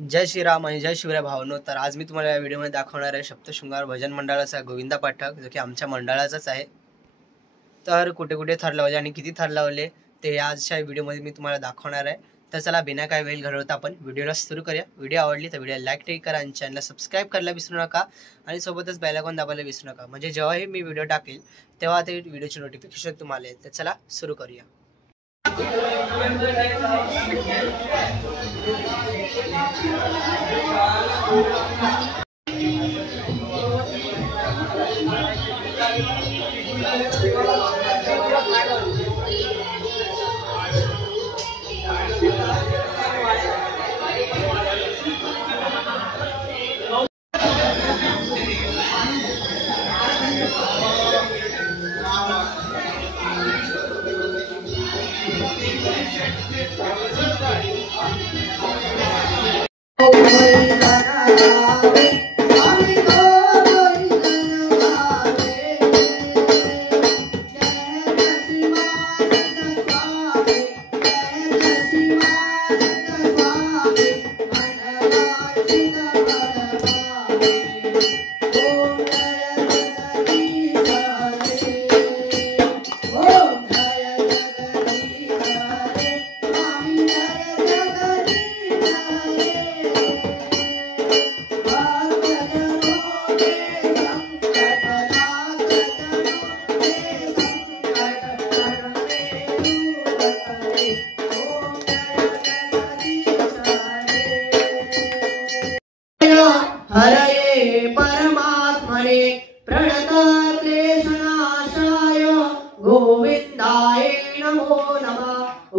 जय श्रीराम आणि जय शिवराय भावनो। तर आज मी तुम्हाला या व्हिडिओमध्ये दाखवणार आहे सप्तशृंगार भजन मंडळाचा गोविंदा पाठक, जो की आमच्या मंडळाचाच आहे। तर कुठे कुठे थर लावले आणि किती थर लावले ते आजच्या व्हिडिओमध्ये मी तुम्हाला दाखवणार आहे। तर चला बिना काय वेळ घालवता आपण व्हिडिओला सुरू करूया। व्हिडिओ आवडली तर व्हिडिओला लाईक करा आणि चॅनलला सबस्क्राईब करायला विसरू नका आणि सोबतच बेल आयकॉन दाबायला विसरू नका, म्हणजे जेव्हाही मी व्हिडिओ टाकेल तेव्हा ते व्हिडिओची नोटिफिकेशन तुम्हाला येईल। तर चला सुरू करूया। हरये परमात्मने प्रणतक्लेशनाशाय गोविंदाय नमो नमः।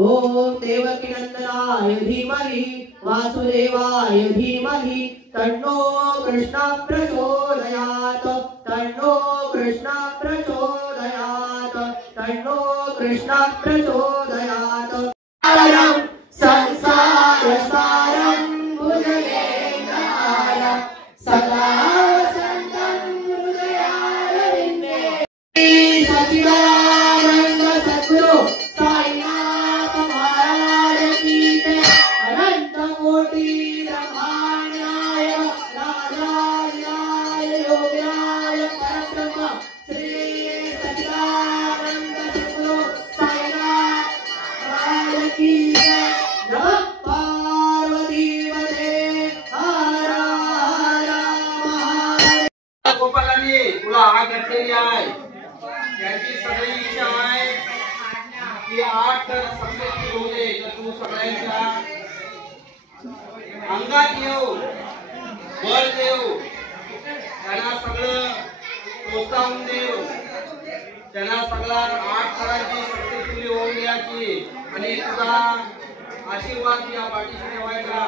ओम देवकीनंदनाय धीमहि वासुदेवाय धीमहि तन्नो कृष्ण प्रचोदयात् तन्नो कृष्ण प्रचोदयात् तन्नो कृष्ण प्रचोदयात्। संसार सारं भुजगेन्द्राय सदा वसन्तं हृदयारविन्दे। सच्चिदानंद सद्गुरु साईनाथ महाराज की जय। अनंत कोटि ब्रह्मांडाय राजाधिराज योगीराज परब्रह्म श्री सच्चिदानंद सद्गुरु साईनाथ महाराज की जय। नमः पार्वती पते हर हर महादेव। गोपालांनी तुला आग घातलेली आहे, त्यांची सगळी इच्छा आहे की 8 तर सक्सेसफुल होऊ दे। तर तू सगळ्यांच्या अंगात येऊ, बळ देऊ, त्यांना सगळं प्रोत्साहन देऊ, त्यांना सगळा 8 थरांची सक्सेसफुली होऊन द्यायची आणि तुझा आशीर्वाद या पाठीशी ठेवायचा।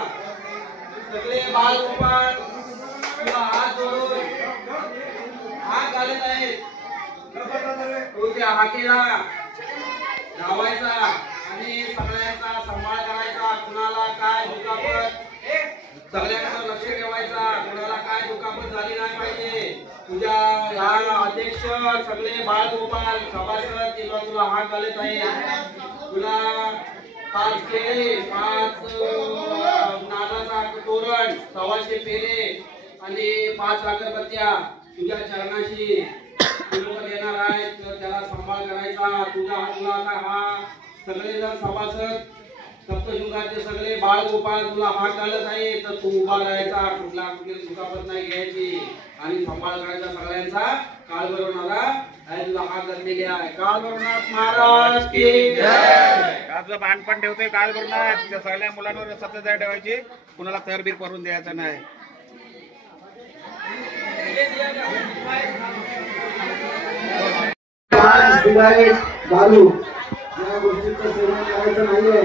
सगळे बालगोपाळ तुला हात जोडून हाक घालत आहेत, तू त्या हाकेला लावायचा आणि सगळ्यांचा सांभाळ करायचा। कुणाला काय दुखापत, सगळ्यांचं लक्ष ठेवायचा, कुणाला काय दुखापत झाली नाही पाहिजे। तुझ्या लहान अध्यक्ष सगळे बाळगोपाल सभासद तुला हाक घालत आहेत। तुला 5 केळे, 5 नारळाचा तोरण, 125 पेढे आणि 5 अगरबत्त्या तुझ्या चरणाशी देणार आहेत। तर त्याला सांभाळ करायचा। तुला हा सगळेजण सभासद सप्तशृंगारचे सगळे बाळगोपाळ तुला हाक घालत आहे, तर तू उभा राहायचा, कुठला दुखापत नाही घ्यायची आणि सांभाळ करायचा सगळ्यांचा। काळभैरवनाथा तुला हाक घातलेली आहे। काळभैरवनाथ महाराज की जय। आपलं बाणपण ठेवतोय काळभैरवनाथ, त्या सगळ्या मुलांवर सतत ठेवायची, कुणाला तरबीर करून द्यायचं नाही। दारू या गोष्टीचं सेवन करायचं नाहीये।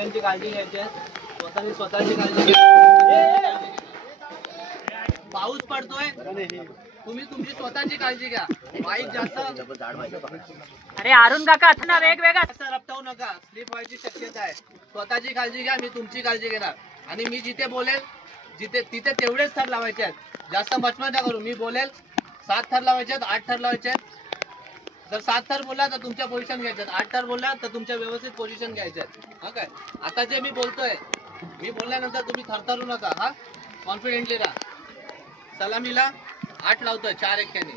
सगळ्यांची काळजी घ्यायची आहे. स्वतःची काळजी घ्या. पाऊस पडतोय, तुम्ही तुमची स्वतःची काळजी घ्या. बाईक जास्त अरे अरुण काका ना वेगवेगळा रपटावू नका, स्लिप व्हायची शक्यता आहे. स्वतःची काळजी घ्या, मी तुमची काळजी घेणार. आणि मी जिथे बोलेल तिथे तेवढेच थर लावायचे आहेत. जास्त मचमच नका करू. मी बोलेल 7 थर लावायचे आहेत, 8 थर लावायचे आहेत. जर 7 थर बोलला तर तुमच्या पोझिशन घ्यायचे आहेत, 8 थर बोलला तर तुमच्या व्यवस्थित पोझिशन घ्यायचे आहेत. हा काय, आता जे मी बोलतोय, मी बोलल्यानंतर तुम्ही थरथरू नका. हा, कॉन्फिडेंटली राहा. सलामीला 8 लावतोय 4 एक्क्याने,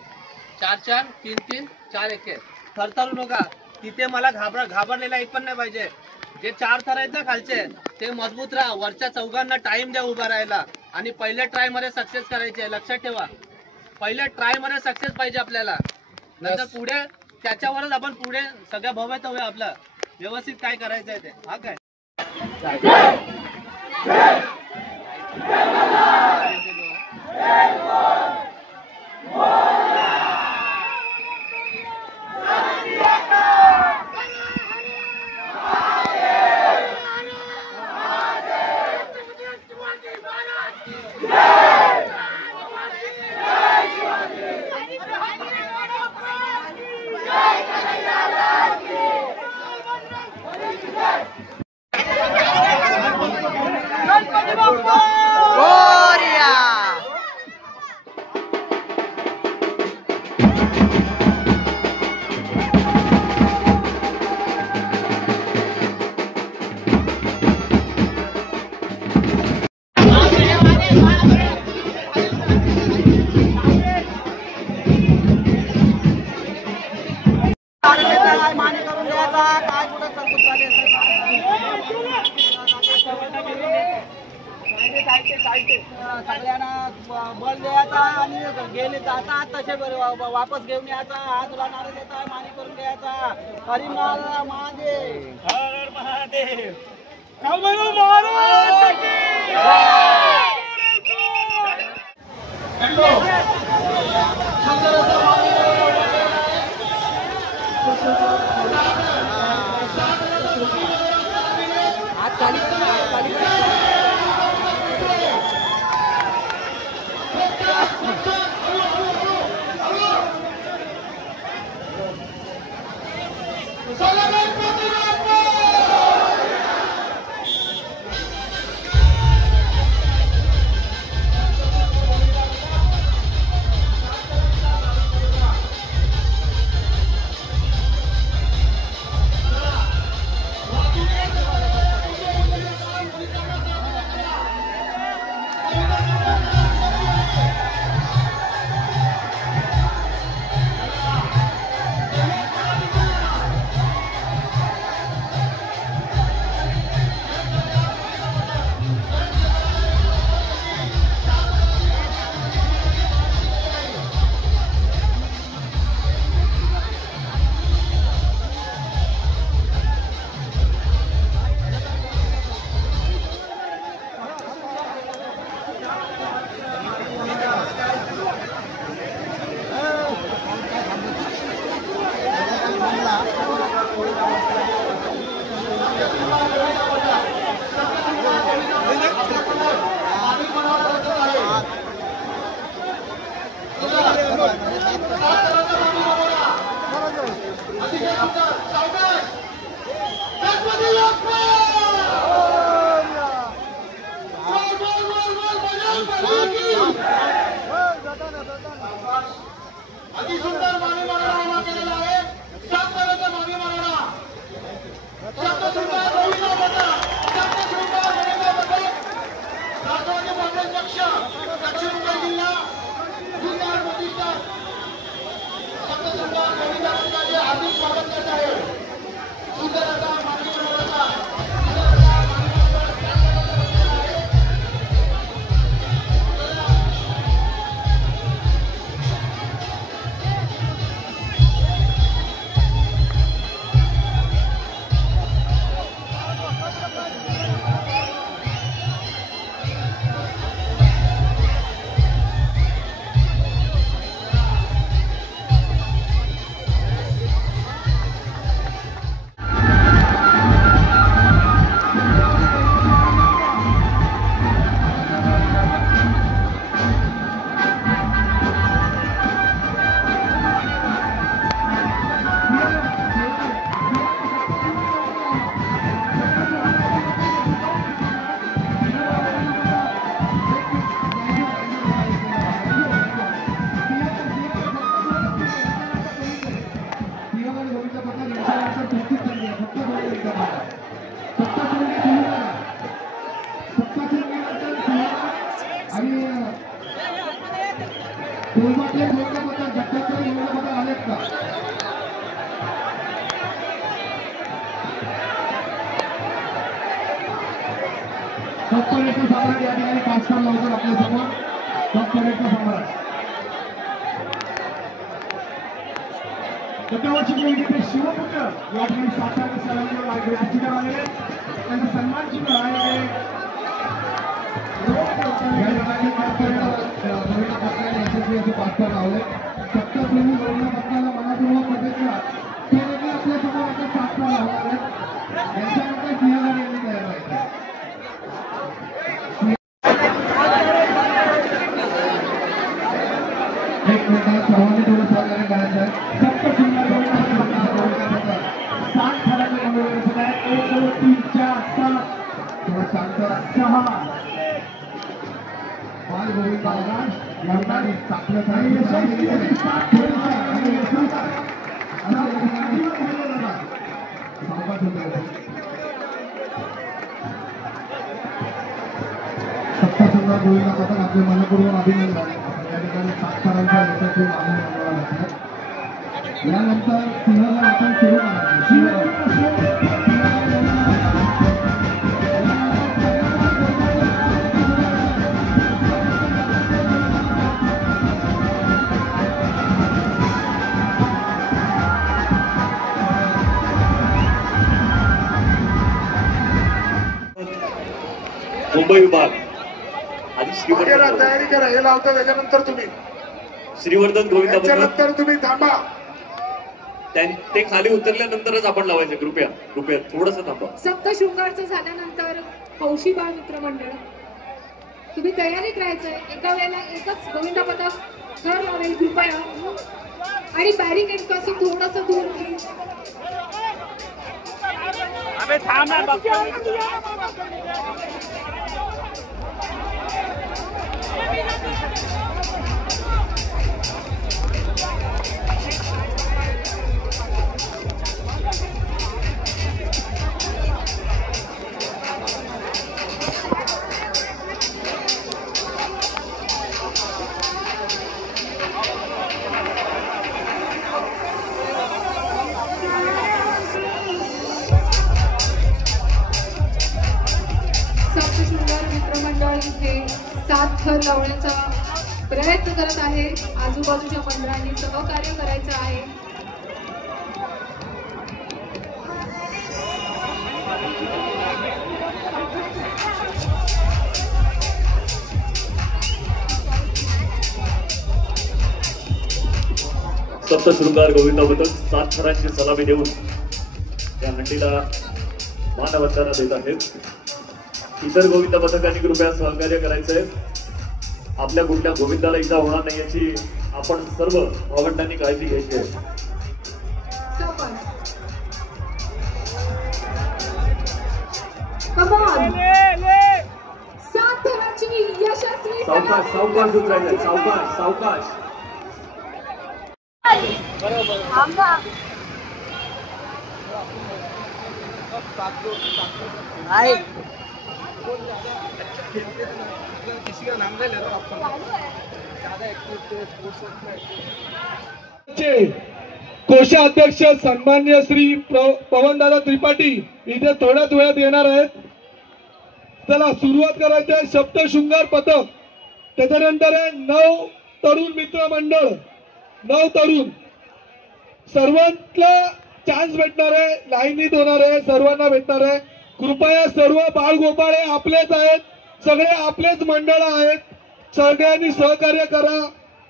4-4, 3-3, 4 एक्के. थरथरू नका. तिथे मला घाबरलेला एक पण नाही पाहिजे. जे 4 थर आहेत ना खालचे, ते मजबूत राहा. वरच्या चौघांना टाइम द्या उभा राहायला. आणि पहिल्या ट्राय मध्ये सक्सेस करायचे, लक्षात ठेवा. पहिल्या ट्राय मध्ये सक्सेस पाहिजे आपल्याला. नंतर पुढे त्याच्यावरच आपण पुढे सगळ्या भवितव्य होऊया आपलं व्यवस्थित काय करायचं आहे ते. हा काय, सगळ्यांना बल द्यायचा आणि गेले जातात तसे वापस घेऊन यायचा. हात तुला नारळ देता, मानी करून द्यायचा. हरिनाल महादेव, हर महादेव. अतिसुंदर मागे मागणा उभा केलेला आहे. 7 ताराचा मागे मागणा. शब्दशृंगार रवींद्र पथक, शब्दशृंगार रवींद्र पथक, राष्ट्रवादी काँग्रेस पक्ष, दक्षिण मुंबई जिल्हा, सुंदर प्रतिष्ठान. शब्दशृंगार रवींद्र पथकाचे हार्दिक स्वागत करत आहे. सुंदर असा मागे मागणाचा पूर्वातले गोविंदापत्र दत्तात्रय गोविंदापत्र आलेत का? डॉक्टरेटचा सम्राट या ठिकाणी पास कर लवकर आपल्या समोर. डॉक्टरेटचा सम्राट गतवर्षी जिल्हे शिवपुत्र या ठिकाणी सातारा सरांवर व्यासपीठावर आलेले त्यांचा सन्मान चिन्ह आहे. या ठिकाणी पास्ता लावले फक्त तुम्ही गोविंदापत्राला मनापूर्वक बघितला ते देखील आपल्या समोर आता सातवा लावणार आहेत. यांच्यानंतर सिंहगड यांनी तयार व्हायचे. एक मिनिटात सर्वांनी थोडं सहकार्य करायचं आहे. सप्त सुंदर गोविंदापत्र 7 फळाचे गोविंद दिसत आहे. 1 2 3 4 5 थोडं शांत 6 बाल गोविंदाला लढणारी सापडत सप्तासुंदर गोविंदापत्र आपले मनपूर्वक अभिनंदन. या ठिकाणी 7 फळांचा यशस्वी मानून मंडळ आहे. यानंतर सिंहगड आपण सुरू करायचं. मुंबई विभाग आधी श्रीवर्धन तयारी करा. हे लावता त्याच्यानंतर तुम्ही श्रीवर्धन गोविंदापत्र त्याच्यानंतर तुम्ही थांबा. ते खाली उतरल्यानंतरच आपण लावायचं. कृपया कृपया थोडस थांबा. सप्तशृंगारचं झाल्यानंतर हौशी बाळ मित्र मंडळ तुम्ही तयारीत राहायचंय. एका वेळेला एकच गोविंदापत्र घर लावेल कृपया आणि बॅरिकेड पासून थोडस दूर प्लीज. सप्तशृंगार मित्रमंडळ इथे 7 थर लावण्याचा प्रयत्न करत आहे. आजूबाजूच्या मंडळांनी सहकार्य करायचं आहे. सप्तशृंगार गोविंदापत्र 7 थरांची सलामी देऊन त्या हंडीला मानवंदना देत आहेत. इतर गोविंदा पथकांनी कृपया सहकार्य करायचंय. आपल्या कुठल्या गोविंदाला इजा होणार नाही याची आपण सर्व भावंडांनी काळजी घ्यायची आहे. सावकाश सावकाश उतरायचंय. सावकाश सावकाश. कोषाध्यक्ष सन्मान्य श्री पवनदादा त्रिपाठी इथे थोड्याच वेळात येणार आहेत. चला सुरुवात करायची आहे. सप्तशृंगार पथक त्याच्यानंतर 9 तरुण मित्र मंडळ. 9 तरुण सर्वांना चान्स भेटणार आहे. लाईनीत होणार आहे. सर्वांना भेटणार आहे. कृपया सर्व बाळगोपाळे आपलेच आहेत. सगळे आपलेच मंडळ आहेत. सगळ्यांनी सहकार्य करा.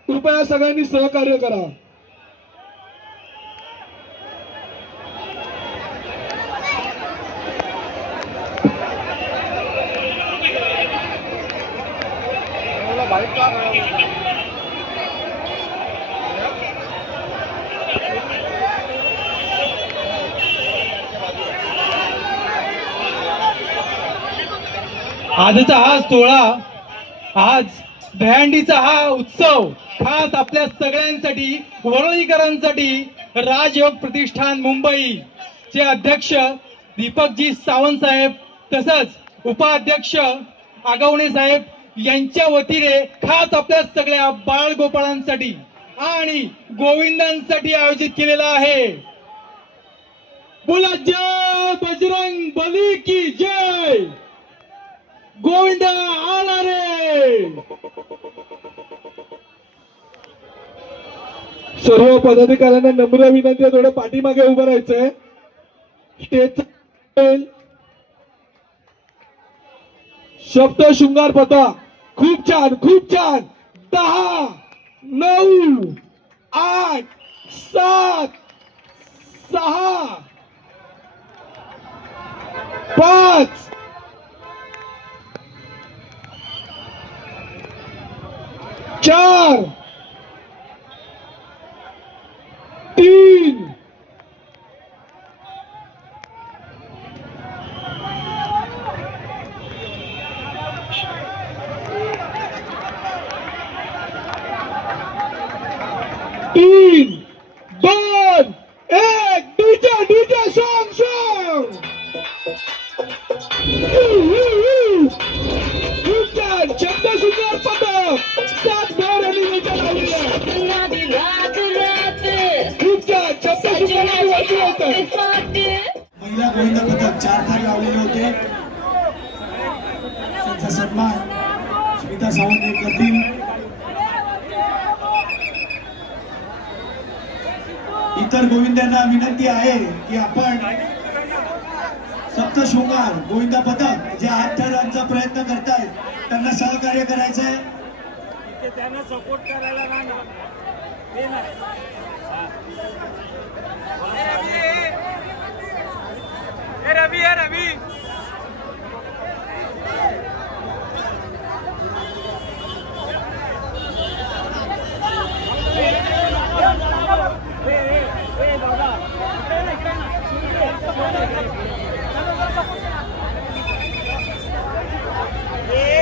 कृपया सगळ्यांनी सहकार्य करा. आजचा हा सोहळा, आज दहीहंडीचा हा उत्सव खास आपल्या सगळ्यांसाठी, वरळीकरांसाठी राजयोग प्रतिष्ठान मुंबई चे अध्यक्ष दीपकजी सावंत साहेब, तसंच उपाध्यक्ष आगवणे साहेब यांच्या वतीने खास आपल्या सगळ्या बाळगोपाळांसाठी आणि गोविंदांसाठी आयोजित केलेला आहे। बोला जय बजरंग बली की जय, गोविंदा आला रे। सर्व पदाधिकाऱ्यांना नम्र विनंती आहे, थोडं पाठीमागे उभं राहायचंय। स्टेज शब्द शृंगार पथक खूप छान खूप छान। 10 9 8 7 6 5 4 3 3 2 1 डीजे सॉन्ग शब्द सुंदर पदक 7 बार आणि निकाल आलेला खूप छान शब्द सुंदर महिला गोविंद पथक 4 थार लावलेले होते। त्यांचा सन्मान स्मिता सावंत करतील। इतर गोविंदांना विनंती आहे की आपण सप्तशृंगार गोविंदा पथक जे 8 थरांचा प्रयत्न करतायत त्यांना सहकार्य करायचंय। त्यांना सपोर्ट करायला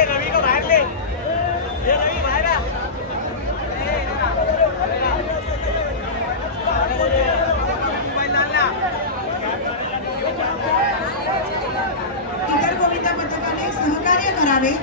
रवी को बाहर ले, रवि बाहर आ। इतर गोविंद पथकाने सहकार्य करावे।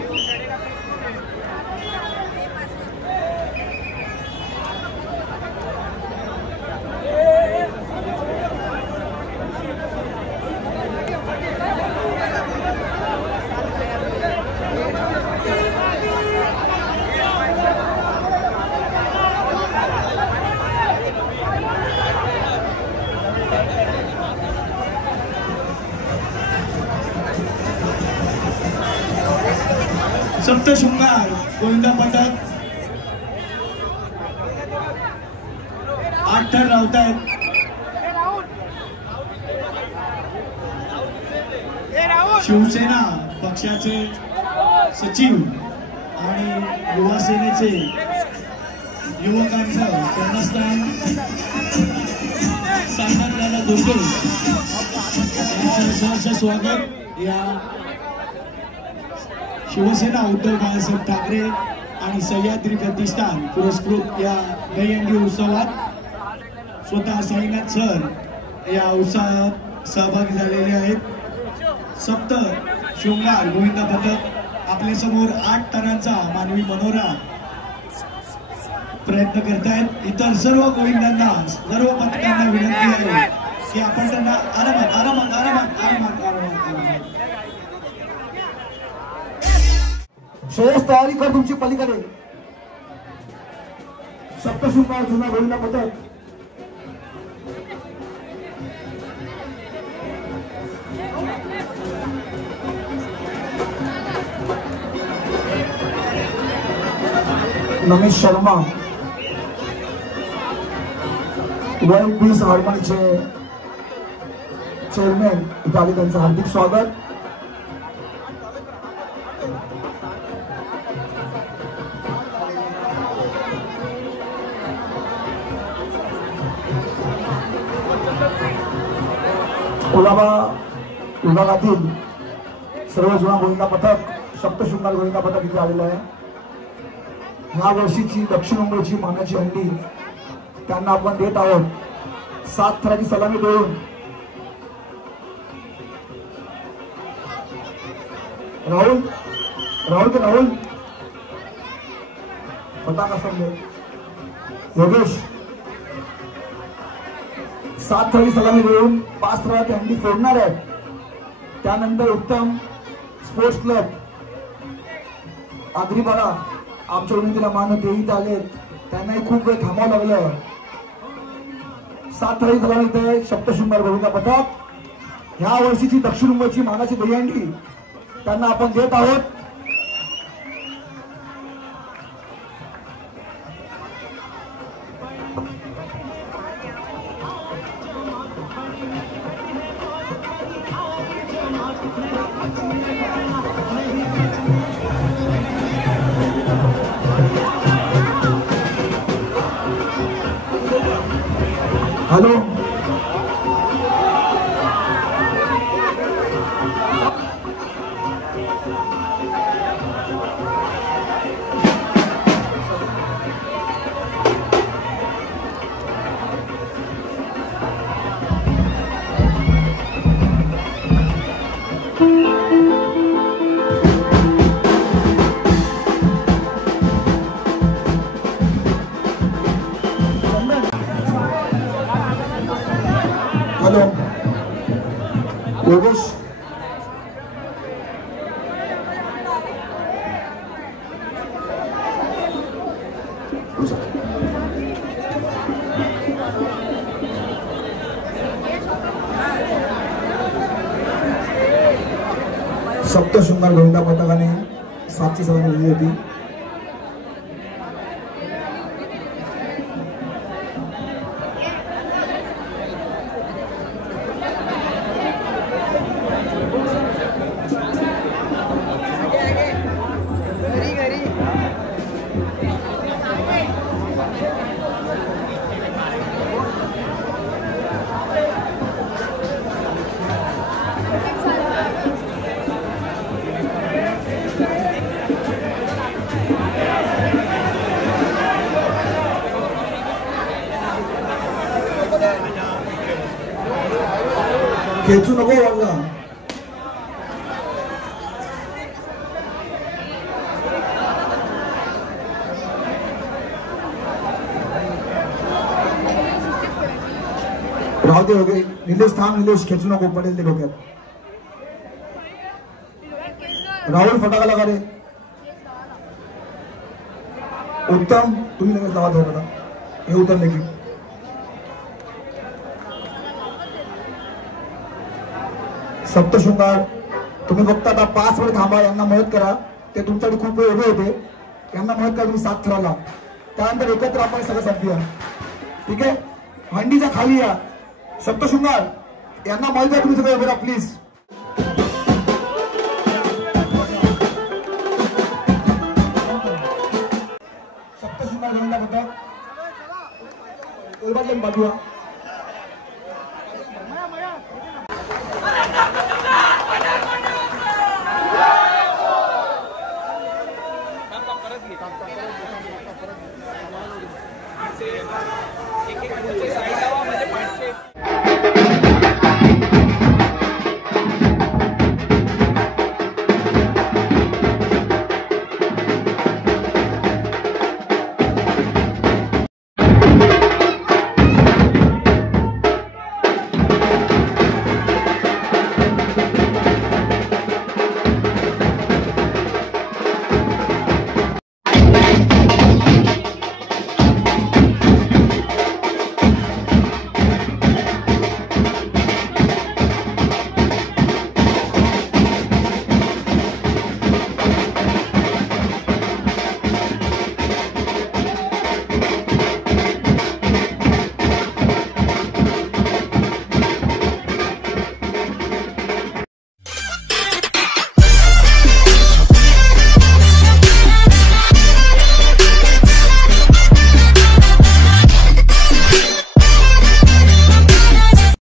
सप्तशृंगार गोविंदा पथक 8 थर लावतायत। शिवसेना पक्षाचे सचिव आणि युवा सेनेचे युवकांचं प्रेरणास्थान सायनाथदादा दुर्गे यांचं सहर्ष स्वागत या शिवसेना उद्धव बाळासाहेब ठाकरे आणि सह्याद्री प्रतिष्ठान पुरस्कृत या दहीहंडी उत्सवात स्वतः साईनाथ सर या उत्सवात सहभागी झालेले आहेत। सप्त शृंगार गोविंदा पथक आपल्या समोर 8 टनांचा मानवी मनोरा प्रयत्न करतायत। इतर सर्व गोविंदांना सर्व पथकांना विनंती आहे की आपण त्यांना आरामात आरामात आरामात आरामात आरामात श्रेयस तयारी कर तुमची पलीकडे। सप्तशृंगार जुना गोविंदा पथक नमेश शर्मा वर्ल्ड पीस हार्मनचे चेअरमॅन इथे आले, त्यांचं हार्दिक स्वागत। कुलाबा विभागातील सर्व जुना गोविंदा पथक सप्तशृंगार गोविंदा पथक इथे आलेलं आहे। ह्या वर्षीची दक्षिण मुंबईची मानाची हंडी त्यांना आपण देत आहोत। 7 थराची सलामी देऊन राहुल राहुल पताका स्तंभ योगेश 7 थाळी सलामी देऊन 5 थराची हंडी फोडणार आहेत. त्यानंतर उत्तम स्पोर्ट्स क्लब आगरीपाडा आमच्या विनंतीला मान देत आलेत. त्यांनाही खूप वेळ थांबावं लागलं. 7 थाळी सलामी देते सप्तशृंगार गोविंदा पथक. ह्या वर्षीची दक्षिण मुंबईची मानाची दहीहंडी त्यांना आपण देत आहोत. हॅलो हॅलो योगेश सप्तशृंगार गोविंदा पथकाने 7ची सलामी दिली होती. खेचू नको वाढला. राहू दे. होगे निलेश थांब. निलेश खेचू नको पडेल ते डोक्यात. राहुल फटाका लगा रे. उत्तम तुम्ही लगेच लावा थोडा. हे उतरले की सप्तशृंगार तुम्ही फक्त आता 5 वेळ थांबा. यांना मदत करा. ते तुमच्याकडे खूप वेळ उभे होते. यांना मदत करा तुम्ही 7 थराला. त्यानंतर एकत्र आपण सगळं संपूया. ठीक आहे. हंडीच्या खाली या. सप्तशृंगार यांना मदत करा. तुम्ही सगळे उभे राहा प्लीज. सप्तशृंगार गोविंदा पथक बाजूला एक